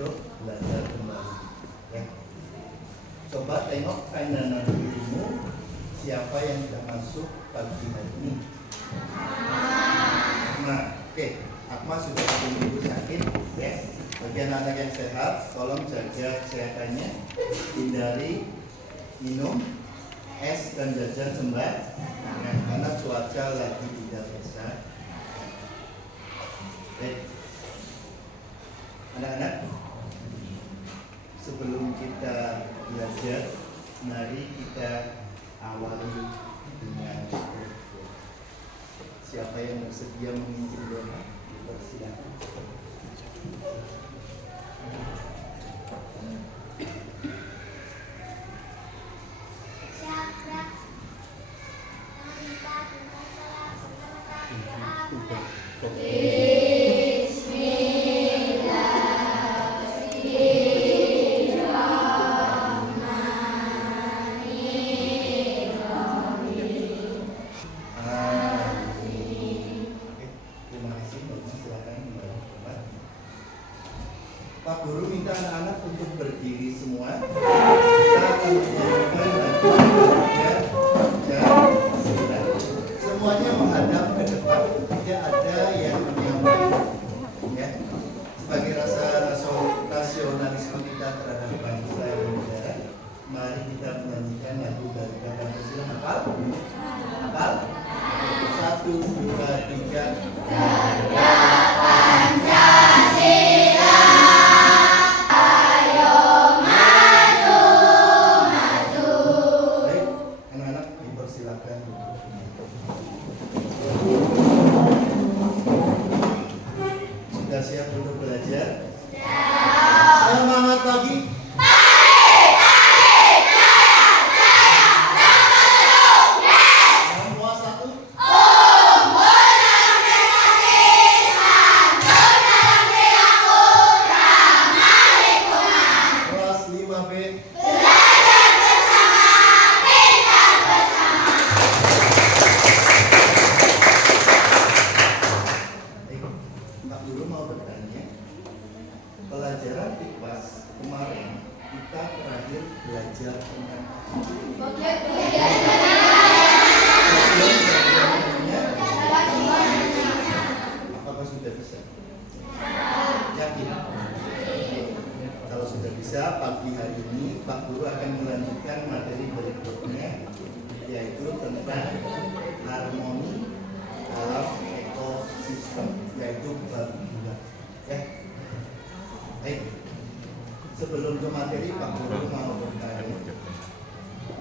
untuk belajar kembali. Ya. Coba tengok kanan dirimu, siapa yang tidak masuk pagi hari ini? Nah, oke. Akma sudah seminggu sakit, ya. Bagi anak-anak yang sehat, tolong jaga kesehatannya. Hindari minum es dan jajan sembarangan karena cuaca lagi tidak biasa. Baik. Anak-anak, sebelum kita belajar, mari kita awali dengan siapa yang bersedia memimpin doa? Silakan. Pak Guru minta anak-anak untuk berdiri semua. Kita akan menyanyikan lagu dan semuanya menghadap ke depan. Tidak ada yang menyampaikan. Ya, sebagai rasa nasionalisme kita terhadap bangsa dan negara, mari kita menyanyikan lagu dari Pancasila. Hafal? Hafal? 1, 2, 3. Sudah siap untuk belajar? Semangat pagi. Semua satu. Kelas 5B. Pak Guru mau bertanya, pelajaran IPAS kemarin kita terakhir belajar tentang apakah sudah bisa? Yakin? Kalau sudah bisa, pagi hari ini Pak Guru akan melanjutkan materi berikutnya, yaitu tentang harmoni dalam ekosistem, yaitu bab 2. Ya. Baik. Sebelum ke materi, Pak Guru mau bertanya.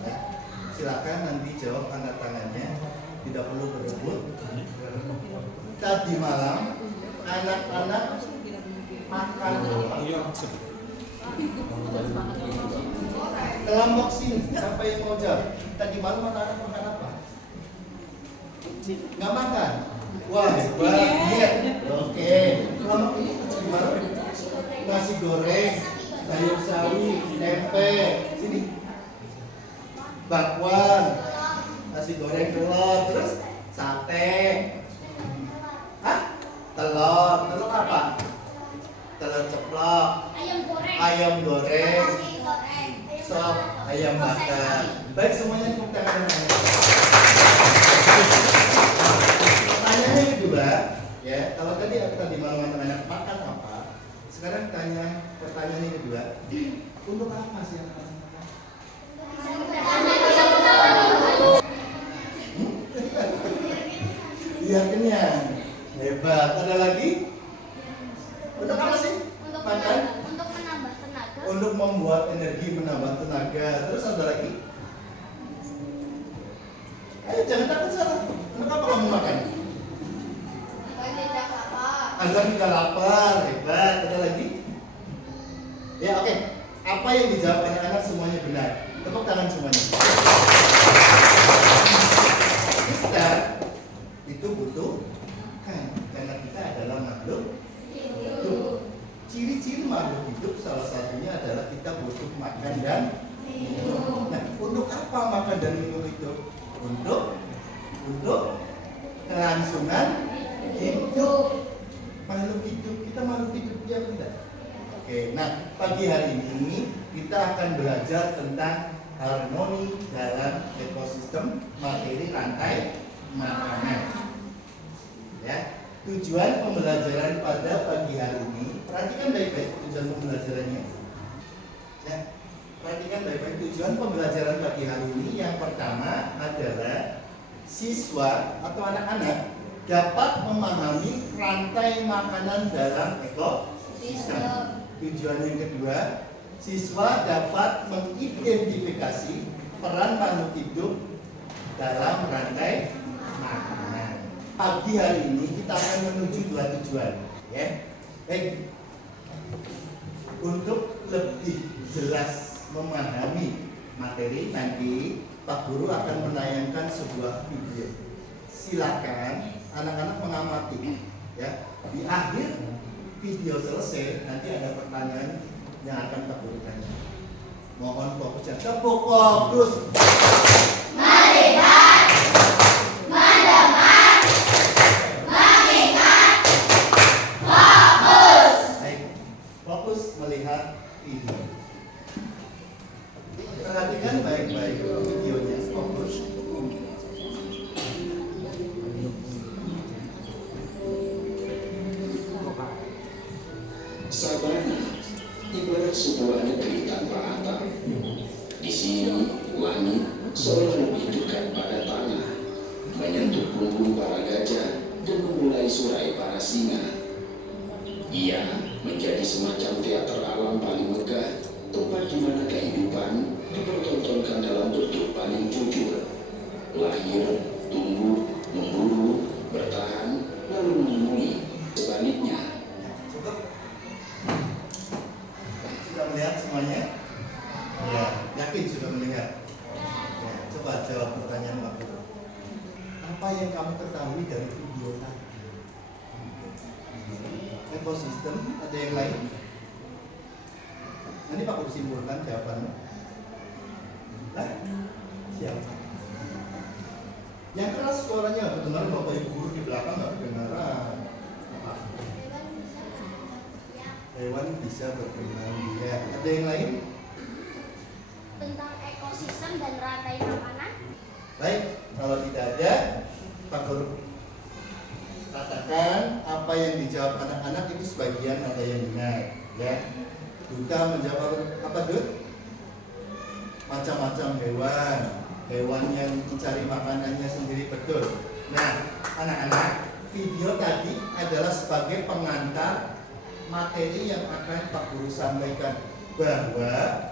Ya. Silakan nanti jawab angkat tangannya, tidak perlu berebut. Tadi malam anak-anak makan kelompok sini, siapa yang mau jawab? Tadi malam anak-anak makan apa? Nggak makan? Wah, hebat. Iya. Oke. Kelompok ini gimana? Nasi goreng, sayur sawi, tempe. Sini. Bakwan, nasi goreng telur, terus sate. Hah? Telur. Telur apa? Telur ceplok. Ayam goreng. Sop ayam bakar. Baik, semuanya tepuk tangan. Pertanyaan yang kedua, ya, kalau tadi malam anak-anak makan apa? Sekarang pertanyaan yang kedua, untuk apa sih anak-anak makan? Biar kenyang. Hebat. Ada lagi? Untuk apa sih? Makan? Untuk menambah tenaga. Untuk membuat energi, menambah tenaga. Terus ada lagi? Ayo jangan takut salah. Untuk apa kamu makan? Agar tidak lapar. Hebat. Ada lagi? Ya, oke. Apa yang dijawab anak-anak semuanya benar. Tepuk tangan semuanya. Kita itu butuh makan karena kita adalah makhluk hidup. Ciri-ciri makhluk hidup salah satunya adalah kita butuh makan dan minum. Nah, untuk apa makan dan minum itu? Untuk kelangsungan hidup. Makhluk hidup, kita makhluk hidup, ya tidak? Oke, nah pagi hari ini kita akan belajar tentang harmoni dalam ekosistem materi rantai makanan. Ya, tujuan pembelajaran pada pagi hari ini, perhatikan baik-baik tujuan pembelajarannya. Ya, perhatikan baik-baik tujuan pembelajaran pagi hari ini. Yang pertama adalah siswa atau anak-anak dapat memahami rantai makanan dalam ekosistem. Tujuan yang kedua, siswa dapat mengidentifikasi peran makhluk hidup dalam rantai makanan. Pagi hari ini kita akan menuju dua tujuan, ya. Baik. Untuk lebih jelas memahami materi, nanti Pak Guru akan menayangkan sebuah video. Silakan anak-anak mengamati, ya. Di akhir video selesai, nanti ada pertanyaan yang akan Pak Guru tanya. Mohon fokus dan tepuk fokus. Melihat, mendengar, mengingat, fokus. Baik, fokus melihat video. Perhatikan baik-baik videonya, fokus. Sabana ibarat sebuah negeri tanpa atap. Di sini langit seolah lebih dekat pada tanah, menyentuh punggung para gajah dan memulai surai para singa. Ia menjadi semacam teater alam paling megah, tempat di mana kehidupan dipertontonkan dalam bentuk paling jujur. Lahir, tumbuh, memburu, bertahan, lalu menemui. Sebaliknya, melihat semuanya? Ya, yakin sudah melihat. Ya, coba jawab pertanyaan Pak Guru. Apa yang kamu ketahui dari video tadi? Ekosistem, ada yang lain? Nanti Pak Guru simpulkan jawabannya. Nah, siapa? Yang keras suaranya nggak kedengaran, Bapak Ibu guru di belakang nggak kedengaran. Hewan bisa berkembang biak. Ada yang lain? Tentang ekosistem dan rantai makanan. Baik, kalau tidak ada, Pak Guru katakan apa yang dijawab anak-anak itu sebagian ada yang benar, ya. Duta menjawab apa, Dut? Macam-macam hewan yang mencari makanannya sendiri, betul. Nah, anak-anak, video tadi adalah sebagai pengantar materi yang akan Pak Guru sampaikan, bahwa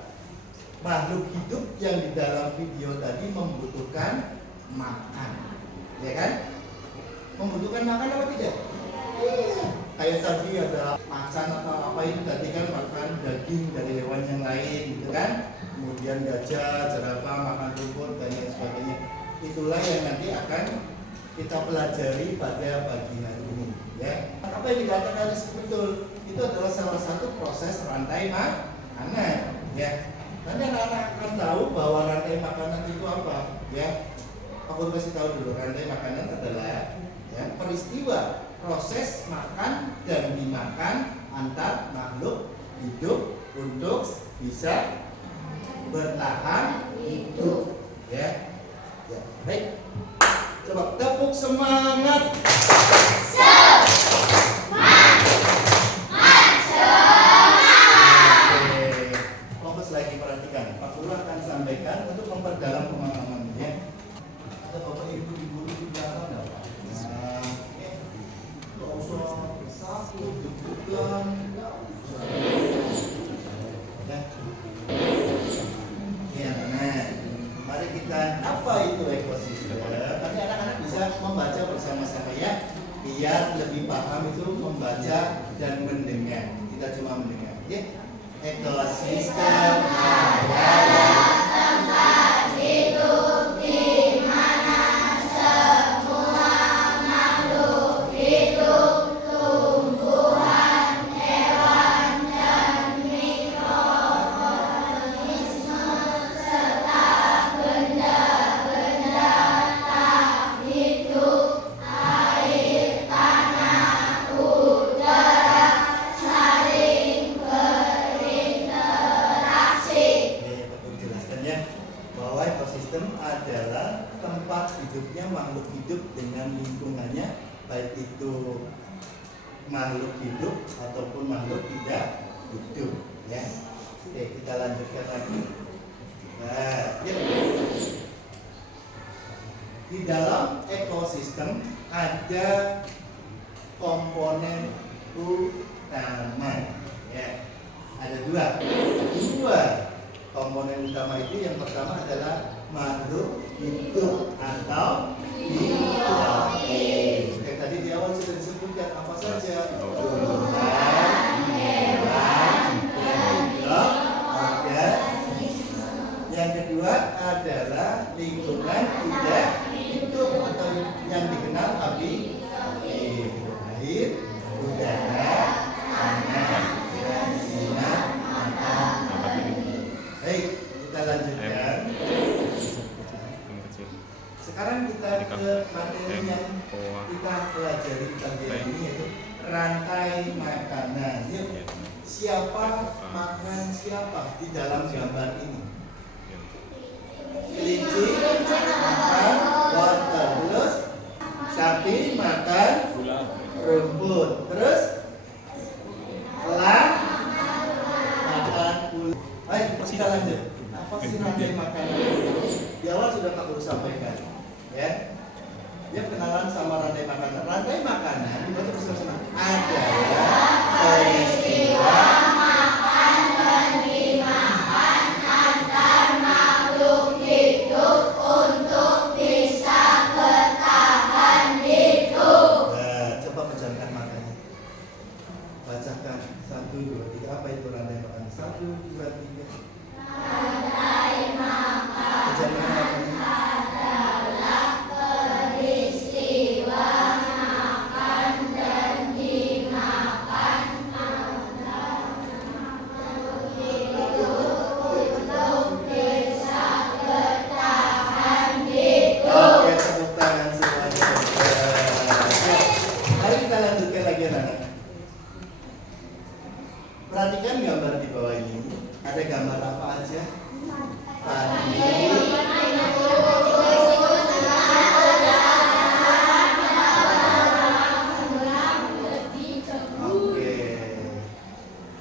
makhluk hidup yang di dalam video tadi membutuhkan makan, ya kan? Membutuhkan makan apa tidak? Iya. Kayak tadi ada macan atau apa itu tadi kan makan daging dari hewan yang lain, gitu kan? Kemudian gajah, jerapah makan rumput dan lain sebagainya. Itulah yang nanti akan kita pelajari pada pagi hari ini, ya. Apa yang dikatakan betul? Itu adalah salah satu proses rantai makanan, ya. Nanti anak-anak akan tahu bahwa rantai makanan itu apa, ya. Aku kasih tahu dulu, rantai makanan adalah, ya, peristiwa proses makan dan dimakan antar makhluk hidup untuk bisa bertahan hidup, ya. Ya, baik. Coba tepuk semangat. Fokus lagi, perhatikan. Pak Guru akan sampaikan untuk memperdalam pemahamannya. Ada Bapak Ibu di guru di belakang enggak, Pak? Nah, nggak usah sakit, deg-degan, nggak usah. Ya, nah, mari kita apa itu ekosistem? Nanti anak-anak bisa membaca bersama-sama, ya. Biar lebih paham itu membaca dan mendengar. Kita cuma mendengar, ya. Ekosistem adalah tempat hidup di mana semua makhluk hidup, tumbuhan, hewan, dan mikroorganisme serta benda-benda tak hidup, air, tanah, udara saling makhluk hidup ataupun makhluk tidak hidup, ya. Oke, kita lanjutkan lagi. Nah, yuk. Di dalam ekosistem ada komponen utama, ya. Ada dua komponen utama itu. Yang pertama adalah makhluk hidup atau biologis. Kayak tadi di awal sudah disebutkan apa saja. Tumbuhan, hewan, hidup, organisme. Yang kedua adalah lingkungan tidak hidup atau yang dikenal air, udara, tanah, dan sinar matahari. Baik, kita lanjutkan. Sekarang kita ke materi yang kita pelajari bagian ini, yaitu rantai makanan. Siapa makan siapa di dalam gambar ini? Kelinci makan wortel, terus sapi makan rumput, terus elang makan bulu. Baik, kita lanjut. Apa sih rantai makanan? Di awal sudah Pak Guru sampaikan, ya. Dia kenalan sama rantai makanan. Rantai makanan itu bersama-sama adalah peristiwa makan dan dimakan antar makhluk hidup untuk bisa bertahan hidup. Nah, coba pejamkan matanya. Bacakan 1, 2, 3. Apa itu rantai makanan? 1, 2, 3. Rantai makanan. Pejamkan matanya. Perhatikan gambar di bawah ini. Ada gambar apa aja? Tadi. Oke.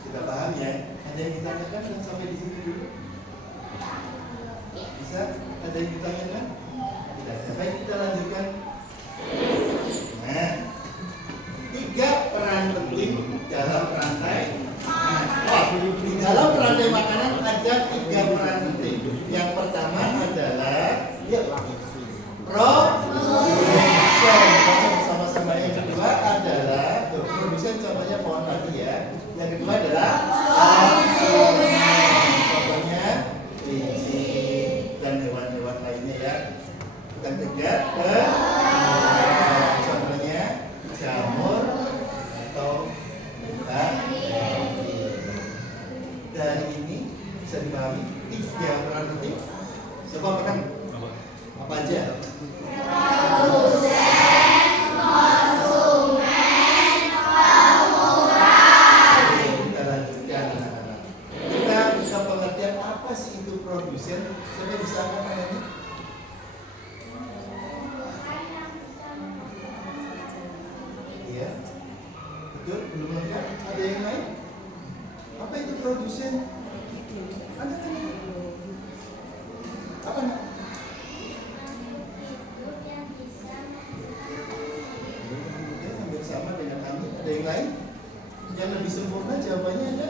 Sudah paham ya? Ada yang ditanyakan dan sampai di sini dulu? Bisa? Ada yang ditanyakan? Tidak ada. Baik, kita lanjutkan. Nah, 3 peran penting dalam rantai. Di dalam rantai makanan ada 3 peran penting. Yang pertama adalah produsen. Sama-sama. Yang kedua adalah produsen, contohnya pohon tadi ya. Yang kedua adalah konsumen. Contohnya kelinci dan hewan-hewan lainnya ya. Bukan 3, contohnya jamur atau dari ini bisa dipahami 3 peran penting. Coba peran apa aja? Produsen, konsumen, pemurah. Kita lanjutkan anak-anak. Kita bisa pengertian apa sih itu produsen? Siapa bisa apa ini? Iya, betul. Belum lengkap. Ada yang lain? Apa itu produsen? Anda kan apa nak? Hampir sama dengan kami. Ada yang lain? Yang lebih sempurna jawabannya ada?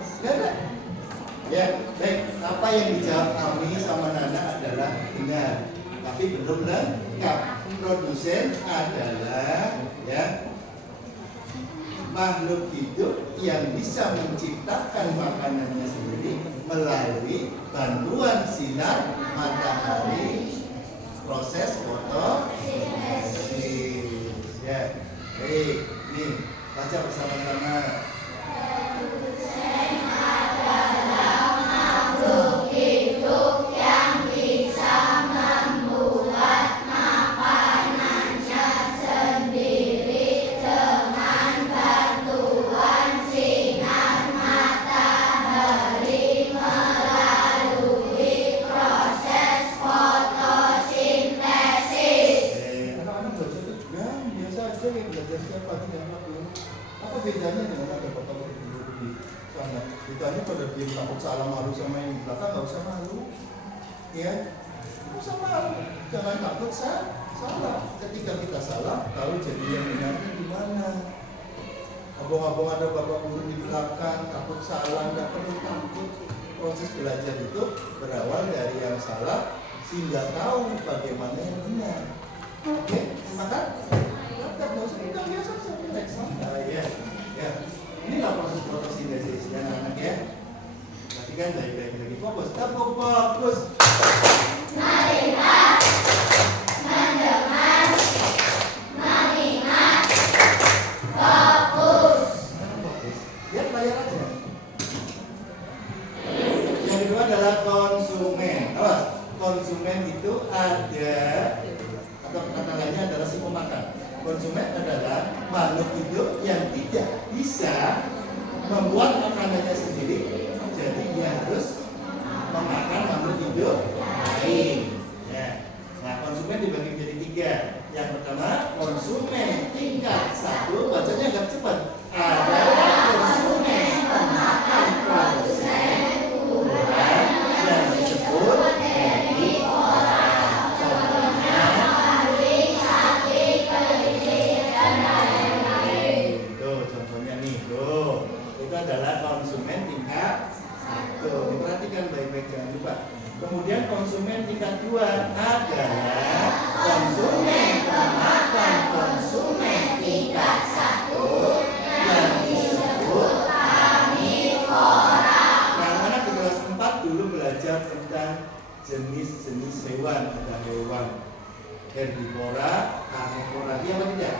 Tidak ada? Ya, baik. Apa yang dijawab kami sama Nana adalah benar, tapi belum lengkap. Produsen adalah makhluk hidup yang bisa menciptakan makanannya sendiri melalui bantuan sinar matahari, proses fotosintesis. Ya, baik. Nih, baca bersama-sama. Produsen adalah makhluk hidup yang bisa membuat makanannya sendiri dengan bantuan sinar matahari melalui proses fotosintesis. Anak-anak baca itu biasa kita ini pada diem takut salah malu sama yang di belakang, nggak usah malu, ya, nggak usah malu, jangan takut salah. Ketika kita salah, tahu jadi yang benarnya di mana. Abang-abang ada bapak guru di belakang, takut salah, nggak perlu takut. Proses belajar itu berawal dari yang salah sehingga tahu bagaimana yang benar. Oke, makan? Nggak usah kita biasa saja, next santai ya. Inilah proses sintesis anak-anak ya. Perhatikan baik-baik lagi, fokus, tepuk fokus. Melihat, mendengar, mengingat, fokus. Lihat layar aja. Yang kedua adalah konsumen. Awas, konsumen itu ada atau kata lainnya adalah si pemakan. Konsumen adalah makhluk hidup yang tidak bisa membuat makanannya sendiri, jadi dia harus memakan makhluk hidup lain. Ya. Nah, konsumen dibagi menjadi 3. Yang pertama, konsumen tingkat 1, bacanya agak cepat. Adalah konsumen pemakan produsen ukuran yang disebut herbivora. Contohnya kambing, sapi, kelinci, dan lain-lain. Tuh contohnya nih, tuh itu adalah konsumen tingkat 1. Diperhatikan baik-baik, jangan lupa. Kemudian konsumen tingkat 2 adalah konsumen pemakan konsumen tingkat 1 yang disebut karnivora. Anak-anak di kelas 4 dulu belajar tentang jenis-jenis hewan. Ada hewan herbivora, karnivora, iya apa tidak?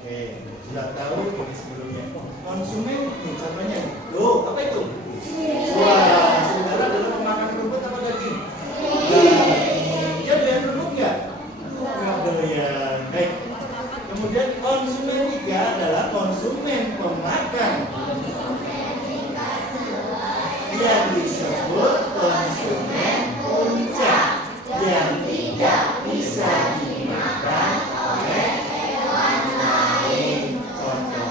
Oke, sudah tahu dari sebelumnya. Konsumen nih contohnya, loh apa itu? Wah, saudara dulu pemakan rumput apa daging? Dia doyan rumput nggak? Nggak doyan. Baik. Kemudian konsumen 3 adalah konsumen pemakan yang disebut konsumen puncak yang tidak bisa dimakan oleh hewan lain. Contohnya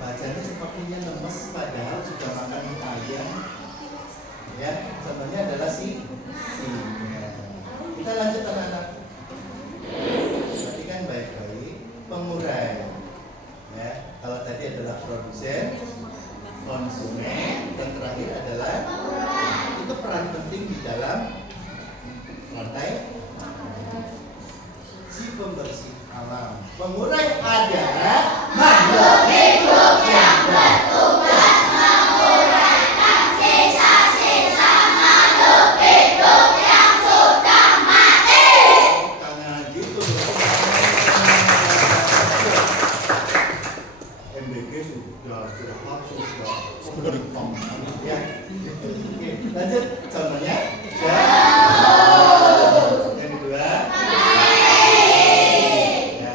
bacanya sepertinya lemes padahal sudah makan ayam. Ya, contohnya adalah singa. Kita lanjut anak-anak. Perhatikan baik-baik pengurai. Ya, kalau tadi adalah produsen, konsumen, dan terakhir adalah itu peran penting di dalam rantai si pembersih alam. Pengurai adalah makhluk hidup yang bertugas menguraikan sisa-sisa makhluk hidup yang sudah mati. Tangan gitu. MBG sudah ya. Oke, lanjut contohnya. Yang kedua. Ya.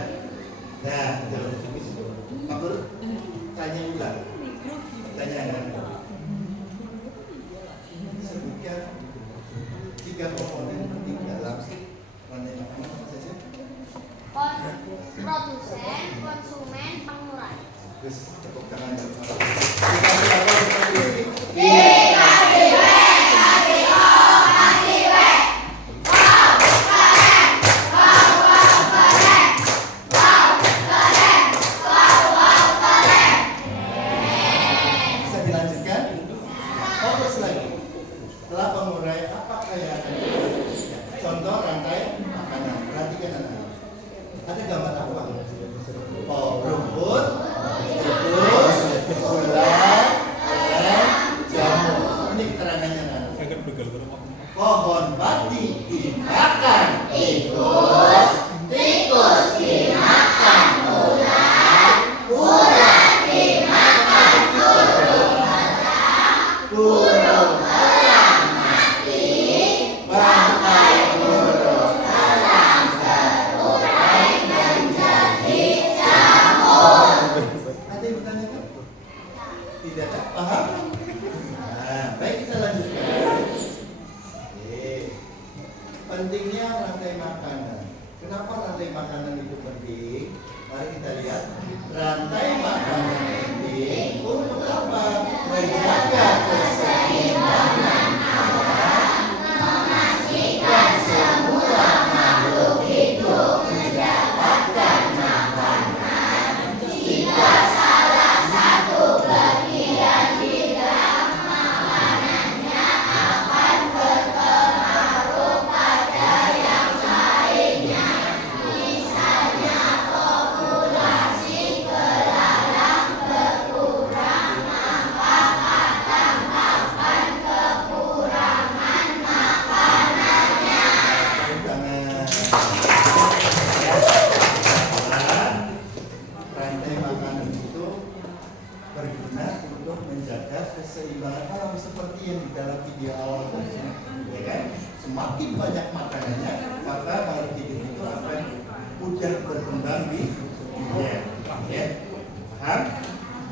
Nah, Pak Guru tanya ulang. Pertanyaan. Sebutkan 3 komponen penting dalam rantai makanan apa saja? Produsen, konsumen, pengurai. Terus tepuk tangan. Bisa dilanjutkan? Fokus lagi. Setelah pengurai, apakah yang akan dilakukan? Contoh rantai makanan. Perhatikan anak-anak. Ada gambar apa? Oh, rumput, tikus, ular, jamur. Ini keterangannya anak-anak. Pohon pati dimakan tikus, tikus dimakan ular, ular dimakan burung elang, burung elang mati, bangkai burung elang terurai menjadi jamur. Ada yang bertanya? Tidak? Paham? Nah, baik kita lanjutkan. Pentingnya rantai makanan. Kenapa rantai makanan itu penting? rantai makanan penting untuk apa? Menjaga keseimbangan alam, memastikan semua makhluk hidup mendapatkan makanan. Jika salah satu bagian di dalam makanannya akan berpengaruh pada yang lainnya, misalnya populasi belalang berkurang, maka akan kekurangan makanannya. Rantai makanan itu berguna untuk menjaga keseimbangan alam seperti yang di dalam video awal tadi, ya kan? Semakin banyak makanannya, maka makhluk hidup itu akan mudah berkembang di dunia. Ya, paham?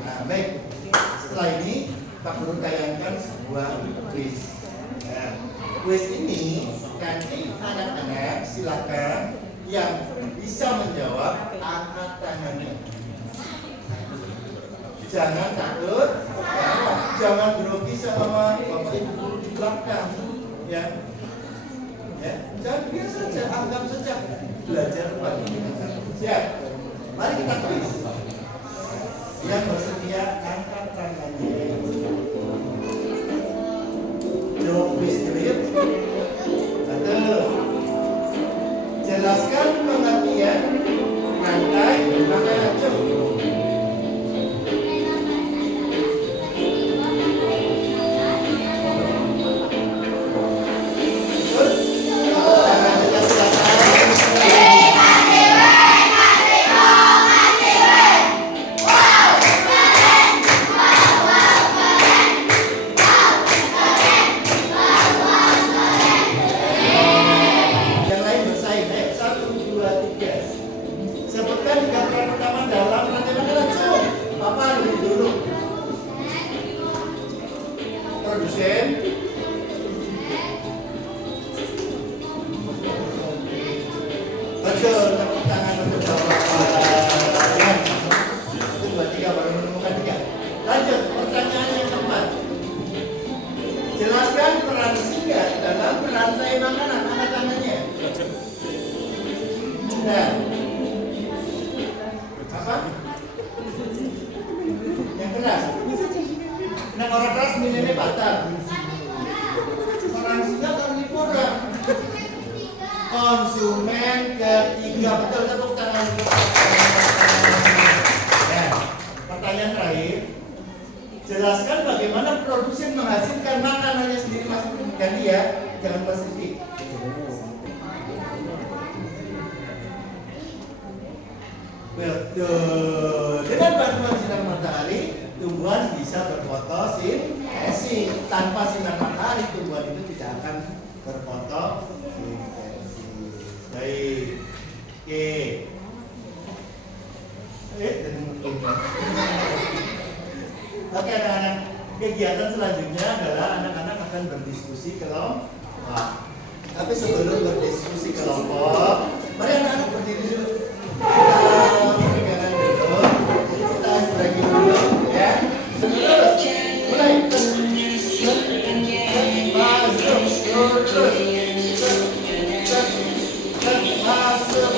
Nah, baik. Setelah ini, Pak Guru tayangkan sebuah kuis. Nah, kuis ini nanti anak-anak silakan yang bisa menjawab angkat tangannya. Jangan takut, jangan grogi sama Bapak Ibu guru di belakang, ya. Jangan biasa saja, anggap saja belajar pagi ini. Siap. Mari kita kuis. Yang bersedia angkat tangannya. Jawab kuis dulu yuk. Satu. Jelaskan pengertian rantai makanan. Betul, tepuk tangan untuk Bapak. Itu 2, 3 baru menemukan 3. Lanjut, pertanyaan yang keempat. Jelaskan peran singa dalam rantai makanan. Angkat tangannya. Nah, apa? Yang keras. Nah, orang keras minumnya batal. Orang singa karnivora. Konsumen ketiga, betul, tepuk tangan. Ya, pertanyaan terakhir. Jelaskan bagaimana produsen menghasilkan makanannya sendiri masing-masing. Ganti ya, jangan positif. Betul. Dengan bantuan sinar matahari, tumbuhan bisa berfotosintesis. Tanpa sinar matahari, tumbuhan itu tidak akan berfotosintesis. Baik. Oke. Oke anak-anak, kegiatan selanjutnya adalah anak-anak akan berdiskusi kelompok. Tapi sebelum berdiskusi kelompok, mari anak-anak berdiri dulu. Pegangan dulu. Kita bagi dulu, ya. Terus, mulai. Masuk, terus. Masuk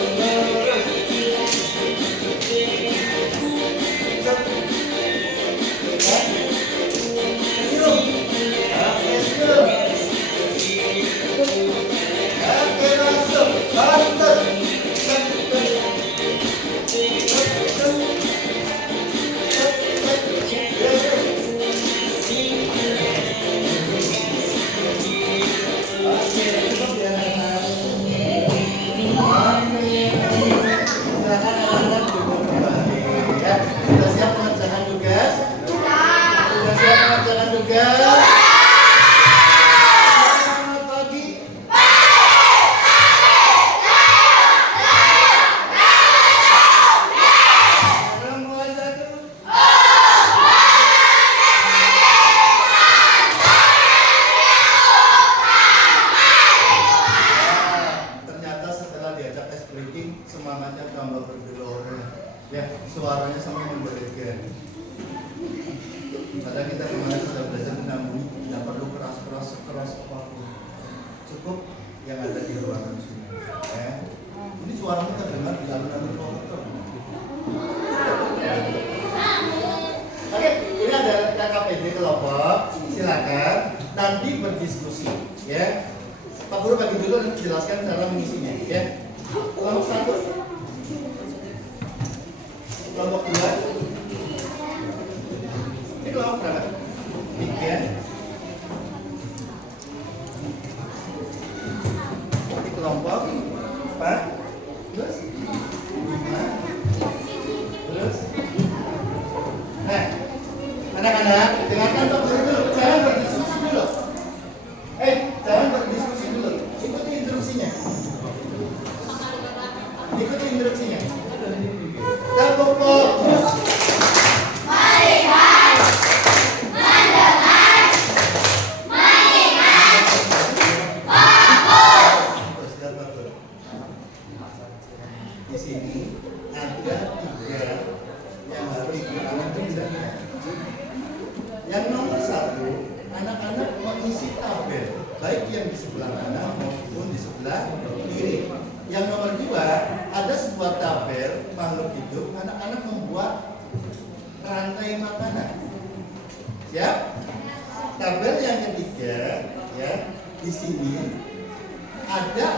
terus. Oke, masuk. Bantet. Sudah siap mengerjakan tugas? Sudah siap mengerjakan tugas? Selamat pagi. Nomor 1. Ternyata setelah diajak tes breaking, semangatnya tambah bergelora. Ya, suaranya sama menggelegar. Padahal kita kemarin sudah belajar menambung, tidak perlu keras apapun. Cukup yang ada di ruangan sini. Ya. Ini suaramu terdengar di alun-alun Purwokerto. Oke, ini ada KKPD kelompok. Silakan nanti berdiskusi. Ya, Pak Guru bagi dulu dan jelaskan cara mengisinya. Ya, kelompok 1, kelompok 2. Ini kelompok berapa? 3. Ini kelompok 4. Terus 5. Terus. Nah, anak-anak, dengarkan Pak Guru dulu. Jangan berdiskusi dulu. Jangan berdiskusi dulu. Ikuti instruksinya. Ikuti instruksinya. Tepuk fokus. Di sini ada 3 yang harus dilakukan. Yang nomor 1, anak-anak mengisi tabel, baik yang di sebelah kanan maupun di sebelah kiri. Yang nomor 2, ada sebuah tabel makhluk hidup, anak-anak membuat rantai makanan. Siap? Tabel yang ketiga, ya, di sini ada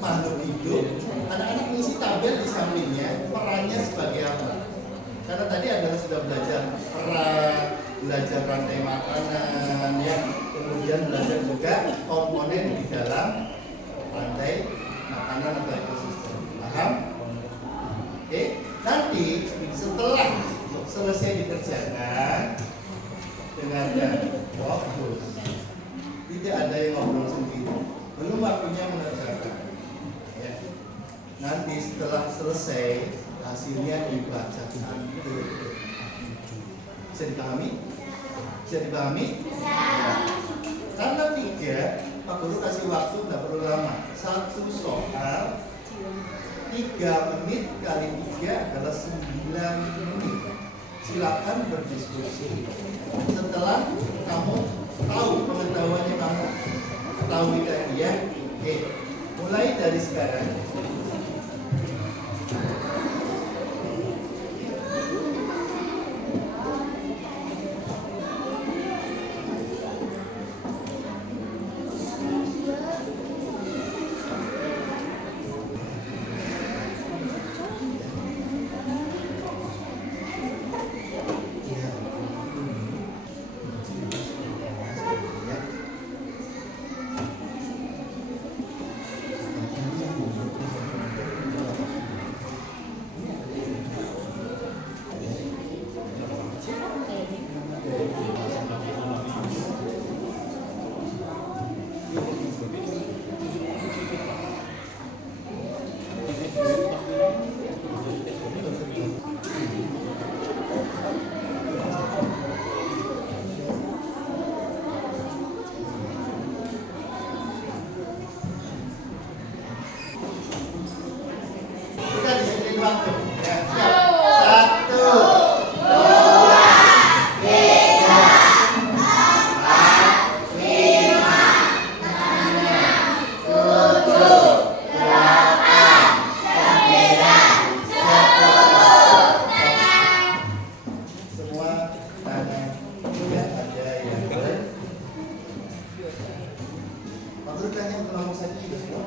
makhluk hidup, anak-anak mengisi tabel di sampingnya, perannya sebagai apa? Karena tadi adalah sudah belajar peran, belajar rantai makanan, ya, kemudian belajar juga komponen di dalam rantai makanan atau ekosistem. Paham? Oke, nanti setelah selesai dikerjakan, dengarkan, fokus. Tidak ada yang ngobrol sendiri. Belum waktunya mengerjakan. Ya. Nanti setelah selesai hasilnya dibacakan. Bisa dipahami? Bisa dipahami? Ya. Karena 3, Pak Guru kasih waktu tidak perlu lama. 1 soal 3 menit kali 3 adalah 9 menit. Silakan berdiskusi. Setelah kamu tahu pengetahuannya, kamu tahu tadi ya. Oke, mulai dari sekarang. Kita disiplin waktu. Ya, siap. 1, 2, 3, 4, 5, 6, 7, 8, 9, 10. Semua tangan tidak ada yang ber. Pak Guru tanya untuk nomor 1 juga semua.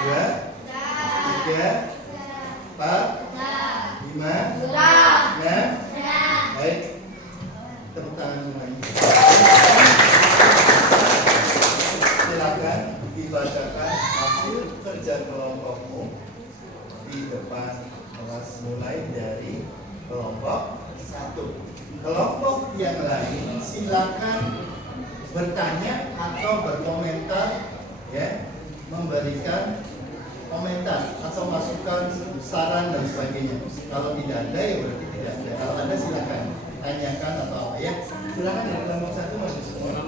2, 3, 4, 5, 6. Baik, tepuk tangan semuanya. Silakan dibacakan hasil kerja kelompokmu di depan kelas, mulai dari kelompok 1. Kelompok yang lain silakan bertanya atau berkomentar, ya, memberikan komentar atau masukan, saran dan sebagainya. Kalau tidak ada ya berarti tidak ada. Kalau ada silakan tanyakan atau apa, ya. Silakan dari kelompok 1 masuk semua.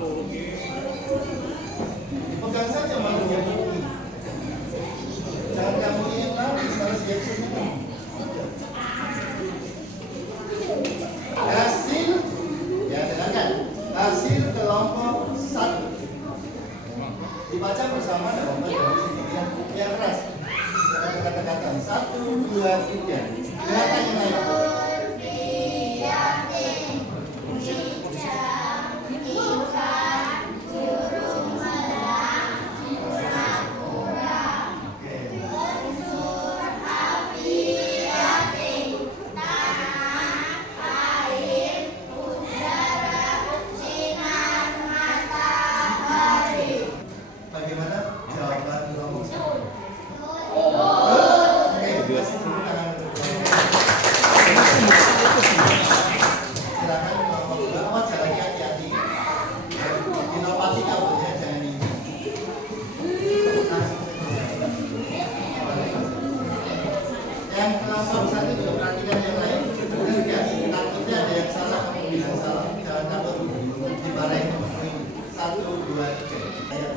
Dipegang saja malunya buku. Jangan kamu ingin lari kalau siap semua. 1, 2, 3. Gerakan yang lain. Bagaimana jawaban kelompok satu? Oke, kasih tepuk tangan untuk silakan kelompok dua. Awas jalan hati-hati. Inovasi kamu ya, jangan ini. Langsung saja. Yang kelompok satu juga perhatikan yang lain. Benar ya, takutnya ada yang salah, kamu bilang salah. Jangan takut dimarahin teman-teman ini. 1, 2, 3. Ayo.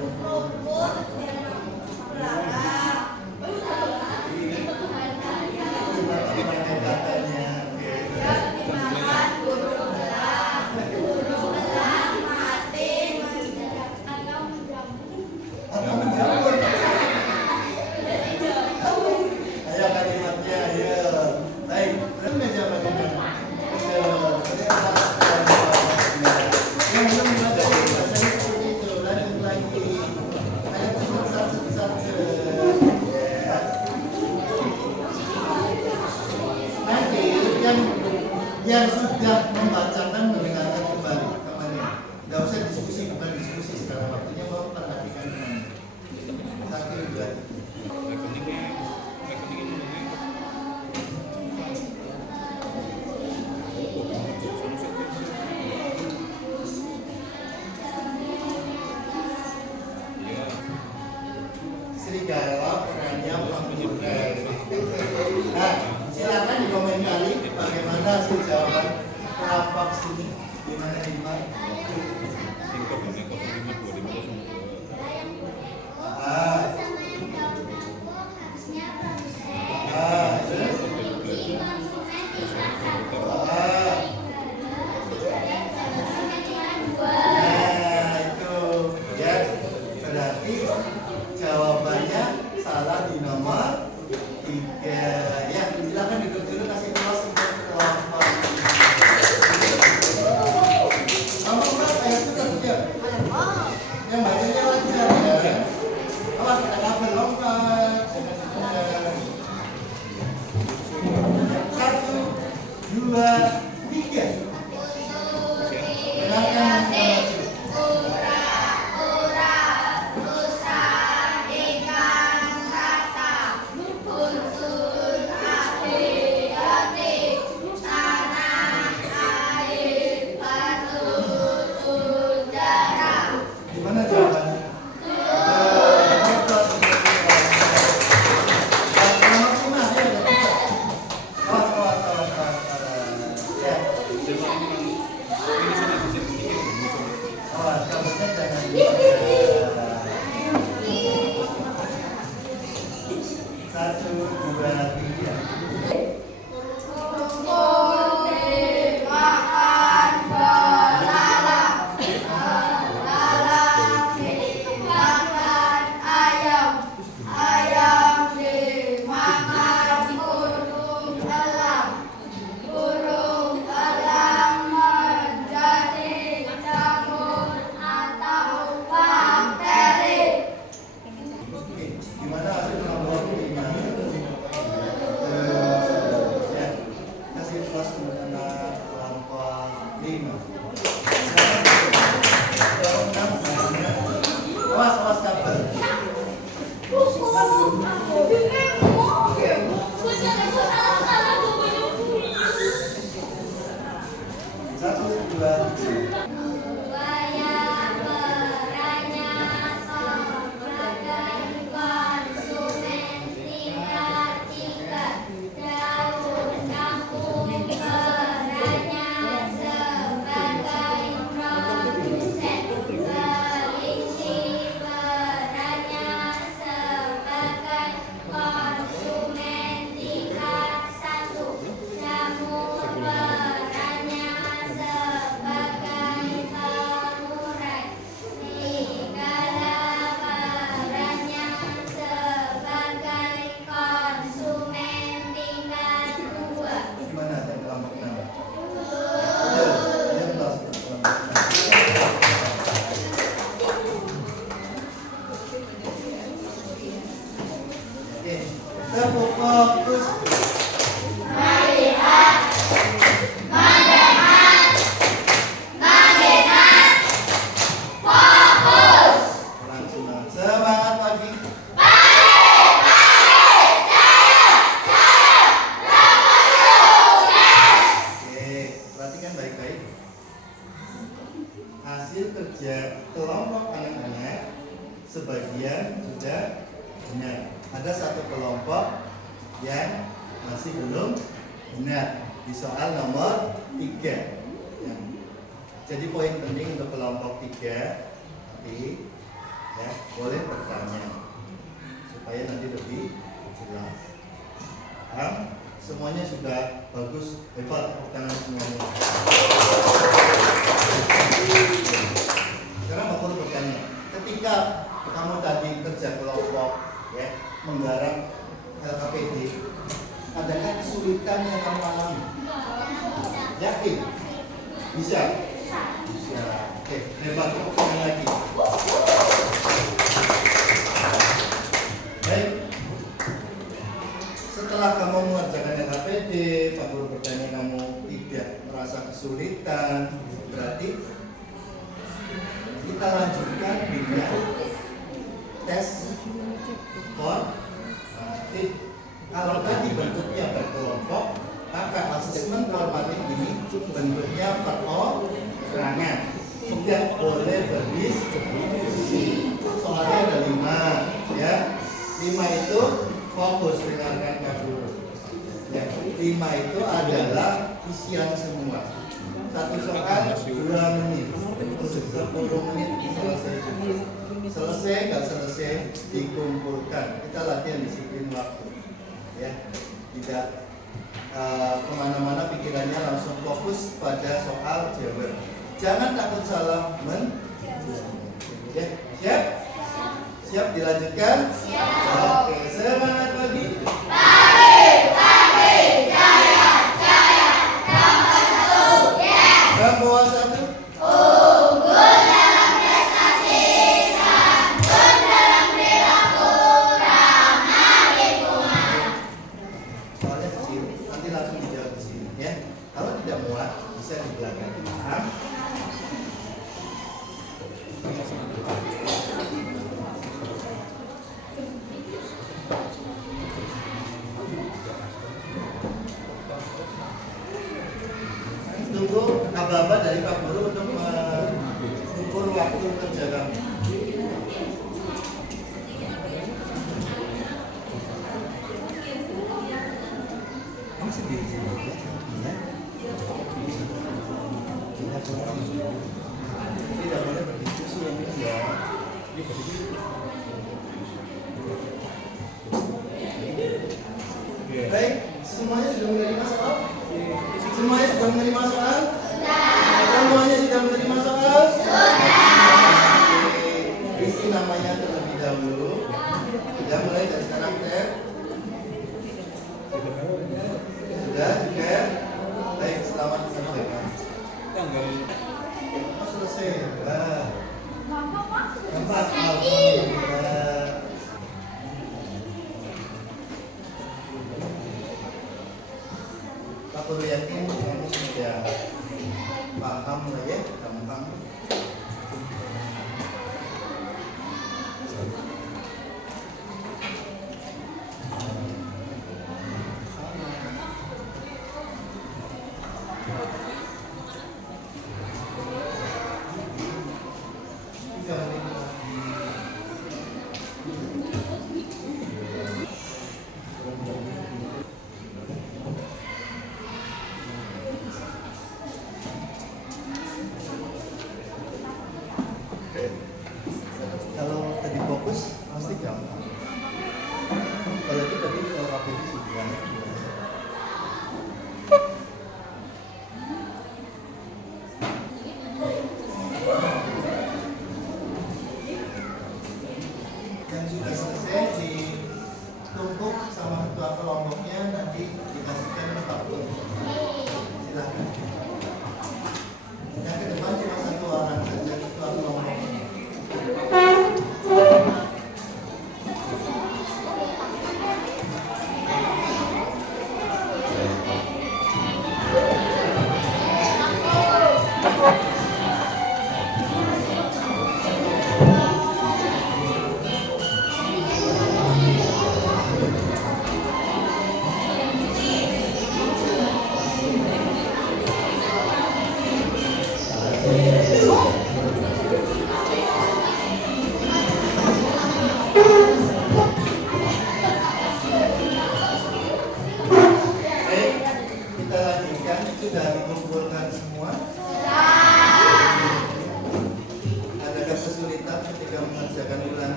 Ayo kalimatnya, ayo. Baik, terus meja bagaimana? Yang belum belajar bahasanya seperti itu, lanjut lagi. Ayo cepat satu-satu. Ya. Nanti yang sudah membacakan mendengarkan kembali kemarin. Nggak usah diskusi, bukan diskusi sekarang waktunya mau perhatikan kembali. 1, 2, 3. Serigala perannya penggurai. Nah, silakan dikomentari bagaimana hasil jawaban kelompok sini. Gimana Iman? Nah, itu ya berarti jawabannya salah di nomor 3. Ya, silakan duduk dulu, kasih kelas untuk kelompok. Kamu kelas ayat itu kerja. Yang bacanya lancar ya. Awas ada kabel lompat. Jangan 1, 2, 3. Dengarkan informasi. Gimana jawabannya? Maksimal ya. Awas. Ya. Awas, kabelnya jangan. 1, 2, 3. Oke, gimana hasil nomor 5? Tepuk fokus. Langsung semangat pagi. Oke, perhatikan baik-baik. Hasil kerja kelompok anak-anak sebagian sudah benar. Ada satu kelompok yang masih belum benar di soal nomor 3. Ya. Jadi poin penting untuk kelompok 3 nanti ya boleh bertanya supaya nanti lebih jelas. Paham? Semuanya sudah bagus, hebat, tepuk tangan semuanya. Sekarang aku perlu bertanya, ketika kamu tadi kerja kelompok ya menggarap LKPD, adakah kesulitan yang kamu alami? Yakin? Bisa? Bisa. Oke, hebat, tepuk tangan lagi. Baik. Setelah kamu mengerjakan LKPD, Pak Guru bertanya kamu tidak merasa kesulitan, berarti kita lanjutkan dengan tes formatif. Kalau tadi bentuknya berkelompok, maka asesmen formatif ini bentuknya perorangan. Tidak boleh berdiskusi. Soalnya ada 5, ya. 5 itu fokus dengarkan Pak Guru. Ya, 5 itu adalah isian semua. Satu soal 2 menit, 10 menit selesai. Selesai nggak selesai dikumpulkan. Kita latihan disiplin waktu. Ya, tidak kemana-mana pikirannya langsung fokus pada soal jawab. Jangan takut salah ya, siap? Siap dilanjutkan? Siap. Oke, semangat pagi. Yang bawa 1. Soalnya kecil, nanti langsung dijawab di sini ya. Kalau tidak muat, bisa di belakang. Paham? Tunggu aba-aba dari Pak Guru untuk mengukur waktu kerja kamu. Kamu sendiri ya? Tidak boleh berdiskusi yang ini ya. Baik, semuanya sudah menerima soal? Semuanya sudah menerima soal? Semuanya sudah menerima soal? Isi namanya terlebih dahulu. Sudah mulai dari karakter. Sudah juga. Baik, selamat mengerjakan. Oh, selesai. Nah. Tempat alhamdulillah. Pak Guru yakin kamu sudah paham lah ya, gampang. Kalau tadi fokus pasti gampang. Kalau itu tadi kalau KPD sudah.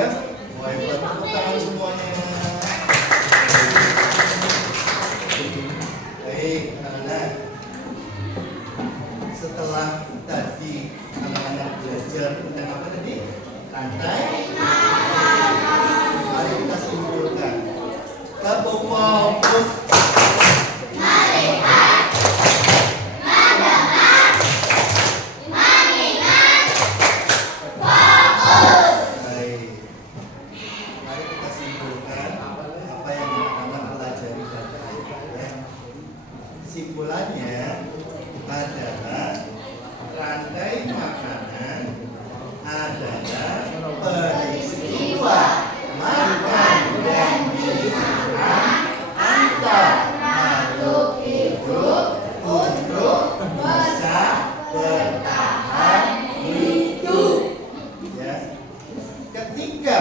ya. Wah, hebat, tepuk tangan semuanya. Baik, anak-anak. Setelah tadi anak-anak belajar tentang apa tadi? Rantai. Mari kita simpulkan. Tepuk fokus. Kesimpulannya adalah rantai makanan adalah peristiwa makan dan dimakan antar makhluk hidup untuk bisa bertahan hidup. Ya. Ketika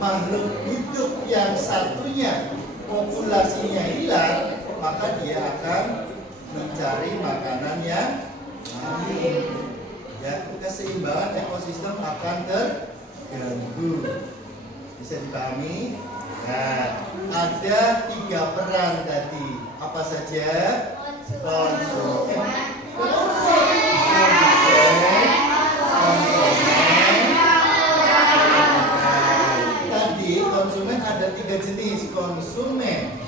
makhluk hidup yang satunya populasinya hilang, maka dia akan mencari makanan yang lain. Ya, keseimbangan ekosistem akan terganggu. Bisa dipahami? Nah, ada 3 peran tadi. Apa saja? Konsumen, tadi konsumen ada 3 jenis konsumen.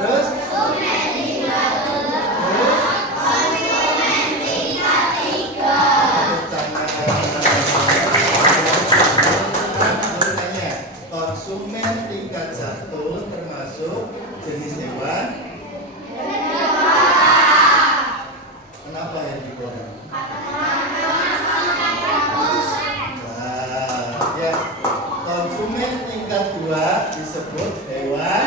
Terus konsumen tingkat 1 termasuk jenis hewan. Kenapa ya dibilang? Nah, ya. Konsumen tingkat 2 disebut hewan.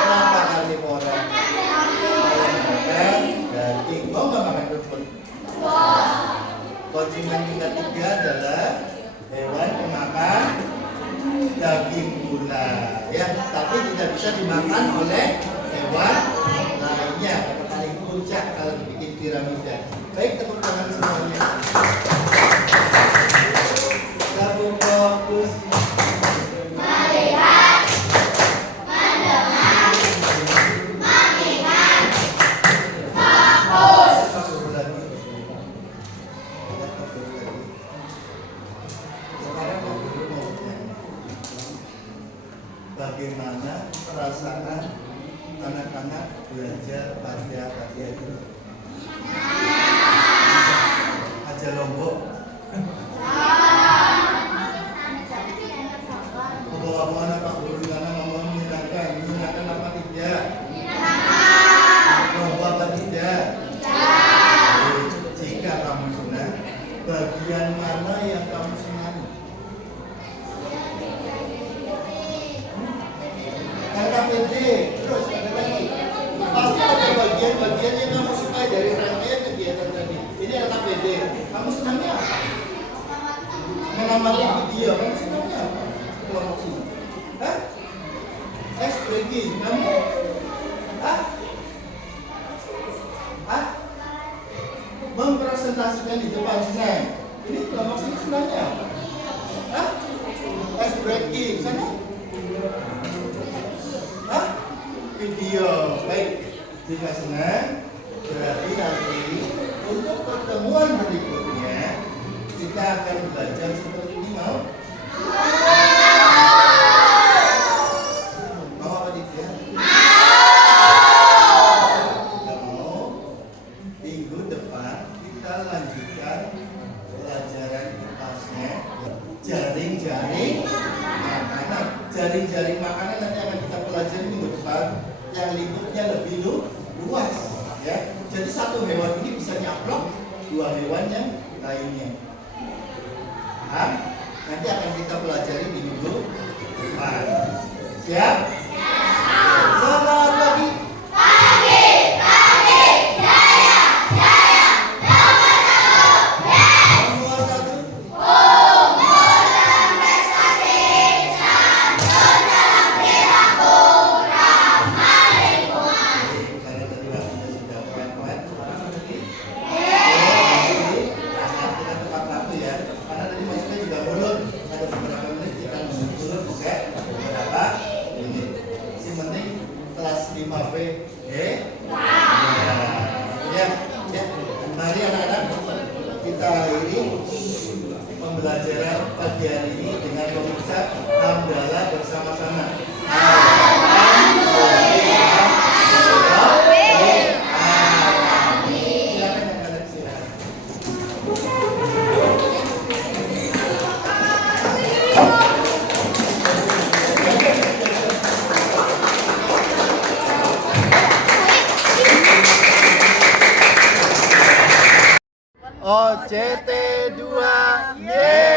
Kenapa karnivora? Kalau makan daging, mau nggak makan rumput? Konsumen tingkat 3 adalah hewan pemakan daging gula, ya, tapi tidak bisa dimakan oleh hewan lainnya. Paling puncak kalau bikin piramida. Baik, tepuk tangan semuanya. Gabung fokus. Melihat, mendengar, mengingat, fokus. Bagaimana perasaan anak-anak belajar pada pagi hari? Aja Lombok. Omongan Pak Guru di sana ngomong menyenangkan apa tidak? Lombok apa tidak? Jika kamu senang, bagian mana yang kamu senangi? LKPD, terus ada lagi. Pasti ada bagian-bagian yang kamu sukai dari rangkaian kegiatan tadi. Ini LKPD. Kamu senangnya apa? Mengamati video. Kamu senangnya apa? Kelompok sini. Hah? Breaking. Kamu? Hah? Hah? Mempresentasikan di depan senang. Ini kelompok sini senangnya apa? Hah? Breaking. Sana? Hah? Video. Baik. Jika senang, berarti nanti untuk pertemuan berikutnya kita akan belajar seperti ini. Mau? Mau apa tidak? Tidak mau. Minggu depan kita lanjutkan pelajaran atasnya jaring-jaring makanan. Jaring-jaring makanan nanti akan kita pelajari minggu depan, yang lingkupnya lebih luas, ya. Jadi satu hewan ini bisa nyaplok 2 hewan yang lainnya. Paham? Nanti akan kita pelajari di minggu depan. Siap? Selamat pagi. Karena tadi maksudnya Ya, ya. Mari anak-anak kita akhiri pembelajaran pagi hari ini dengan mengucap hamdalah bersama-sama. OJT 2, yeay!